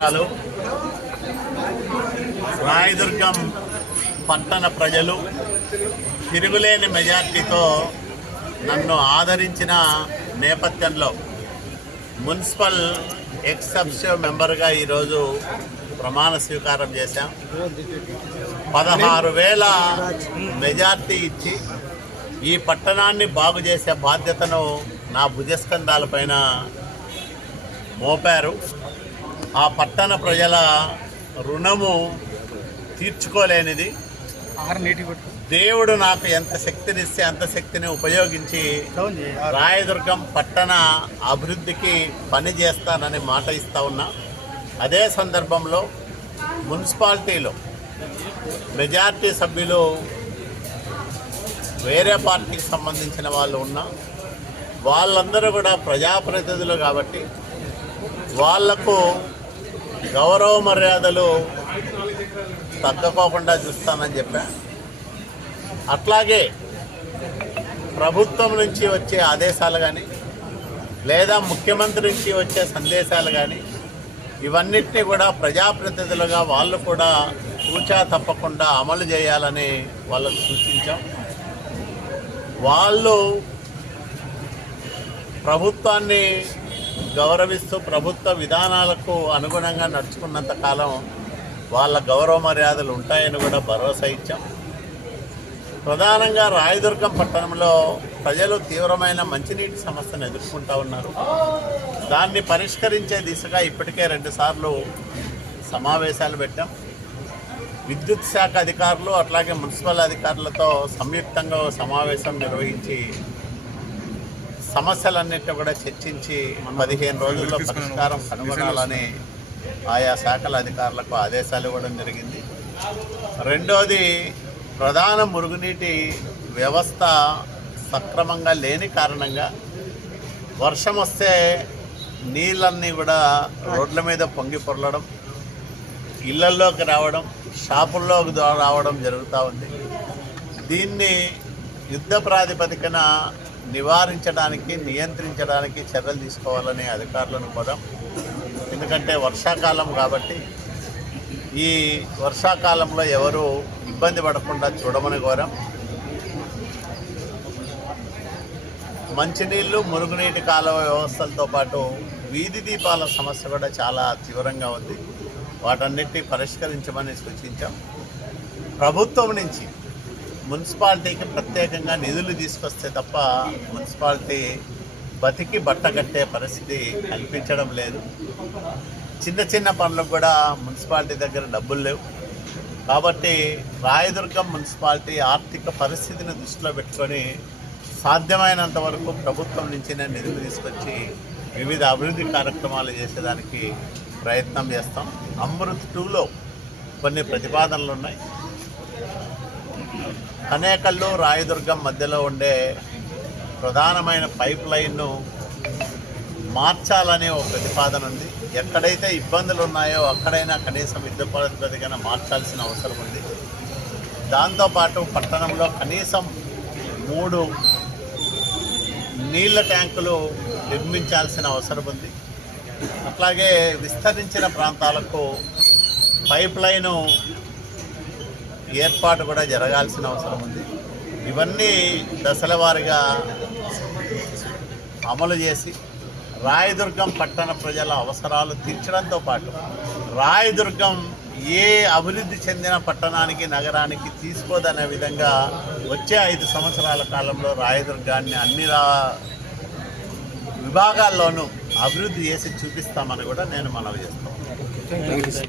Hello. Rayadurgam పట్టణ ప్రజలు తిరుగులేని మెజార్టీతో నన్ను ఆదరించిన నేపథ్యంలో మున్సిపల్ ఎక్సెప్షన్ మెంబర్గా ఈరోజు ప్రమాణ స్వీకారం చేశాం. పదహారు వేల మెజార్టీ ఇచ్చి ఈ పట్టణాన్ని బాగు చేసే బాధ్యతను నా భుజస్కంధాలపైన మోపారు. ఆ పట్టణ ప్రజల రుణము తీర్చుకోలేనిది. దేవుడు నాకు ఎంత శక్తినిస్తే అంత శక్తిని ఉపయోగించి రాయదుర్గం పట్టణ అభివృద్ధికి పని చేస్తానని మాట ఇస్తా ఉన్నా. అదే సందర్భంలో మున్సిపాలిటీలో మెజార్టీ సభ్యులు వేరే పార్టీకి సంబంధించిన వాళ్ళు ఉన్నా వాళ్ళందరూ కూడా ప్రజాప్రతినిధులు కాబట్టి వాళ్ళకు గౌరవ మర్యాదలు తగ్గకోకుండా చూస్తానని చెప్పా. అట్లాగే ప్రభుత్వం నుంచి వచ్చే ఆదేశాలు కానీ లేదా ముఖ్యమంత్రి నుంచి వచ్చే సందేశాలు కానీ ఇవన్నిటినీ కూడా ప్రజాప్రతినిధులుగా వాళ్ళు కూడా కూచా తప్పకుండా అమలు చేయాలని వాళ్ళకు సూచించాం. వాళ్ళు ప్రభుత్వాన్ని గౌరవిస్తూ ప్రభుత్వ విధానాలకు అనుగుణంగా నడుచుకున్నంత కాలం వాళ్ళ గౌరవ మర్యాదలు ఉంటాయని కూడా భరోసా ఇచ్చాం. ప్రధానంగా రాయదుర్గం పట్టణంలో ప్రజలు తీవ్రమైన మంచినీటి సమస్యను ఎదుర్కొంటూ ఉన్నారు. దాన్ని పరిష్కరించే దిశగా ఇప్పటికే రెండుసార్లు సమావేశాలు పెట్టాం. విద్యుత్ శాఖ అధికారులు అట్లాగే మున్సిపల్ అధికారులతో సంయుక్తంగా సమావేశం నిర్వహించి సమస్యలన్నింటినీ కూడా చర్చించి పదిహేను రోజుల్లో పరిష్కారం కనుగొనాలని ఆయా శాఖల అధికారులకు ఆదేశాలు ఇవ్వడం జరిగింది. రెండోది ప్రధాన మురుగునీటి వ్యవస్థ సక్రమంగా లేని కారణంగా వర్షం వస్తే నీళ్ళన్నీ కూడా రోడ్ల మీద పొంగి పొరలడం ఇళ్ళల్లోకి రావడం షాపుల్లోకి రావడం జరుగుతూ ఉంది. దీన్ని యుద్ధ ప్రాతిపదికన నివారించడానికి నియంత్రించడానికి చర్యలు తీసుకోవాలని అధికారులను కోరాం ఎందుకంటే వర్షాకాలం కాబట్టి ఈ వర్షాకాలంలో ఎవరు ఇబ్బంది పడకుండా చూడమని కోరాం. మంచినీళ్ళు మురుగునీటి కాలువ వ్యవస్థలతో పాటు వీధి దీపాల సమస్య కూడా చాలా తీవ్రంగా ఉంది. వాటన్నిటిని పరిష్కరించమని సూచించాం. ప్రభుత్వం నుంచి మున్సిపాలిటీకి ప్రత్యేకంగా నిధులు తీసుకొస్తే తప్ప మున్సిపాలిటీ బతికి బట్ట కట్టే పరిస్థితి కల్పించడం లేదు. చిన్న చిన్న పనులకు కూడా మున్సిపాలిటీ దగ్గర డబ్బులు లేవు. కాబట్టి రాయదుర్గం మున్సిపాలిటీ ఆర్థిక పరిస్థితిని దృష్టిలో పెట్టుకొని సాధ్యమైనంత వరకు ప్రభుత్వం నుంచి నిధులు తీసుకొచ్చి వివిధ అభివృద్ధి కార్యక్రమాలు చేసేదానికి ప్రయత్నం చేస్తాం. అమృత్ టూలో కొన్ని ప్రతిపాదనలు ఉన్నాయి. కనేకల్లు రాయదుర్గం మధ్యలో ఉండే ప్రధానమైన పైప్ లైన్ను మార్చాలనే ఒక ప్రతిపాదన ఉంది. ఎక్కడైతే ఇబ్బందులు ఉన్నాయో అక్కడైనా కనీసం యుద్ధ పద్ధతిగా మార్చాల్సిన అవసరం ఉంది. దాంతోపాటు పట్టణంలో కనీసం మూడు నీళ్ళ ట్యాంకులు నిర్మించాల్సిన అవసరం ఉంది. అట్లాగే విస్తరించిన ప్రాంతాలకు పైప్ లైను ఏర్పాటు కూడా జరగాల్సిన అవసరం ఉంది. ఇవన్నీ దశల వారిగా అమలు చేసి రాయదుర్గం పట్టణ ప్రజల అవసరాలు తీర్చడంతో పాటు రాయదుర్గం ఏ అభివృద్ధి చెందిన పట్టణానికి నగరానికి తీసుకోదనే విధంగా వచ్చే ఐదు సంవత్సరాల కాలంలో రాయదుర్గాన్ని అన్ని రా విభాగాల్లోనూ అభివృద్ధి చేసి చూపిస్తామని కూడా నేను మనవి చేస్తాను.